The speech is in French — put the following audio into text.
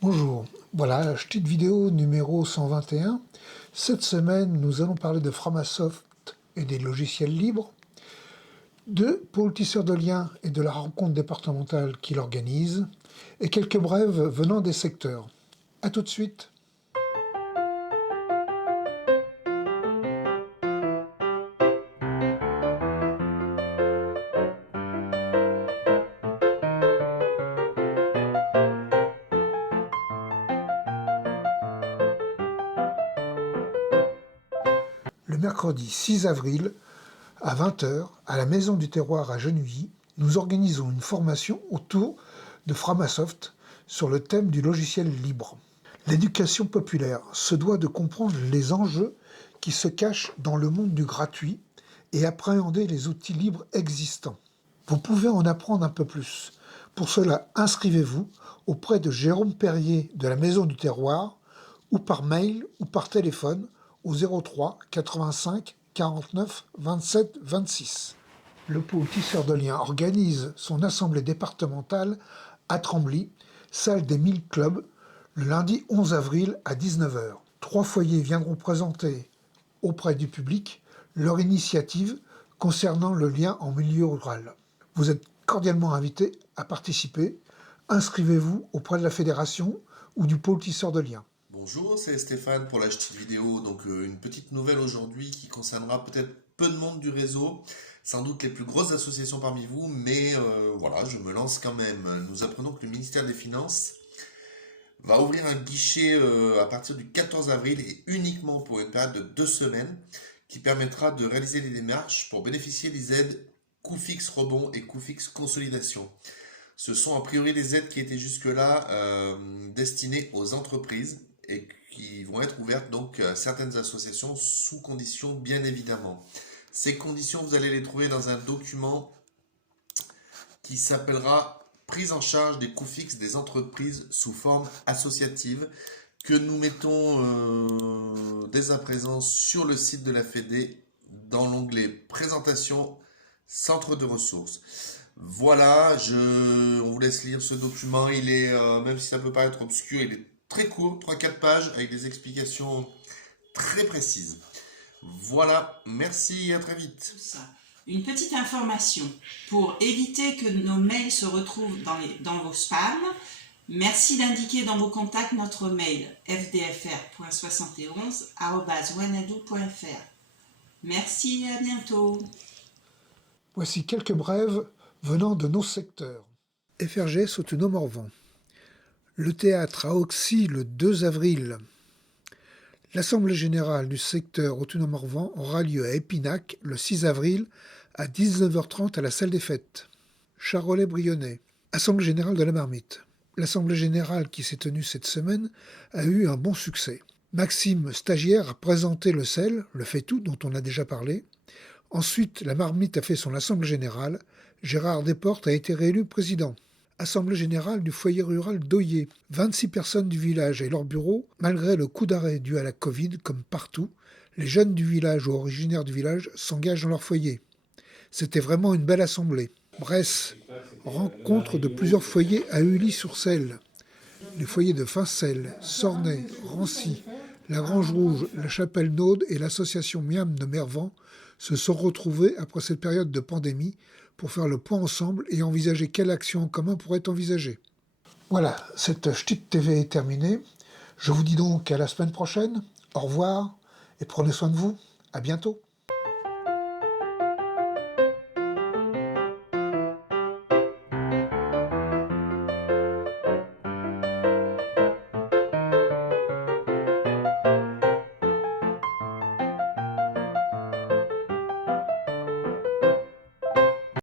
Bonjour, voilà la petite vidéo numéro 121. Cette semaine, nous allons parler de Framasoft et des logiciels libres, de Pôle Tisseur de Liens et de la rencontre départementale qu'il organise, et quelques brèves venant des secteurs. A tout de suite. Le mercredi 6 avril, à 20 h, à la Maison du Terroir à Genouilly, nous organisons une formation autour de Framasoft sur le thème du logiciel libre. L'éducation populaire se doit de comprendre les enjeux qui se cachent dans le monde du gratuit et appréhender les outils libres existants. Vous pouvez en apprendre un peu plus. Pour cela, inscrivez-vous auprès de Jérôme Perrier de la Maison du Terroir ou par mail ou par téléphone au 03 85 49 27 26. Le pôle Tisseur de Liens organise son assemblée départementale à Trembly, salle des 1000 clubs, le lundi 11 avril à 19 h. 3 foyers viendront présenter auprès du public leur initiative concernant le lien en milieu rural. Vous êtes cordialement invités à participer. Inscrivez-vous auprès de la fédération ou du pôle Tisseur de Liens. Bonjour, c'est Stéphane pour la petite vidéo. Donc une petite nouvelle aujourd'hui qui concernera peut-être peu de monde du réseau, sans doute les plus grosses associations parmi vous, mais voilà, je me lance quand même. Nous apprenons que le ministère des Finances va ouvrir un guichet à partir du 14 avril et uniquement pour une période de 2 semaines qui permettra de réaliser les démarches pour bénéficier des aides coûts fixes rebond et coûts fixes consolidation. Ce sont a priori les aides qui étaient jusque-là destinées aux entreprises et qui vont être ouvertes donc à certaines associations sous conditions bien évidemment. Ces conditions, vous allez les trouver dans un document qui s'appellera Prise en charge des coûts fixes des entreprises sous forme associative que nous mettons dès à présent sur le site de la Fédé dans l'onglet Présentation Centre de ressources. Voilà, on vous laisse lire ce document. Il est, même si ça peut paraître obscur, il est très court, 3-4 pages, avec des explications très précises. Voilà, merci et à très vite. Une petite information pour éviter que nos mails se retrouvent dans vos spams. Merci d'indiquer dans vos contacts notre mail fdfr.71@wanadoo.fr. Merci et à bientôt. Voici quelques brèves venant de nos secteurs. FRGS Autonome-Morvan. Le théâtre à Auxy le 2 avril. L'Assemblée générale du secteur Autonome-Morvan aura lieu à Épinac le 6 avril à 19 h 30 à la salle des fêtes. Charolais-Brionnais. Assemblée générale de la Marmite. L'Assemblée générale qui s'est tenue cette semaine a eu un bon succès. Maxime, stagiaire, a présenté le sel, le fait-tout dont on a déjà parlé. Ensuite, la Marmite a fait son assemblée générale. Gérard Desportes a été réélu président. Assemblée générale du foyer rural d'Oyer. 26 personnes du village et leur bureau, malgré le coup d'arrêt dû à la Covid, comme partout, les jeunes du village ou originaires du village s'engagent dans leur foyer. C'était vraiment une belle assemblée. Bresse, rencontre de plusieurs foyers à Ully-sur-Selle. Les foyers de Fincelles, Sornay, Rancy, la Grange Rouge, la Chapelle-Naude et l'association Miam de Mervan se sont retrouvés après cette période de pandémie pour faire le point ensemble et envisager quelle action en commun pourrait être envisagée. Voilà, cette petite TV est terminée. Je vous dis donc à la semaine prochaine. Au revoir et prenez soin de vous. À bientôt.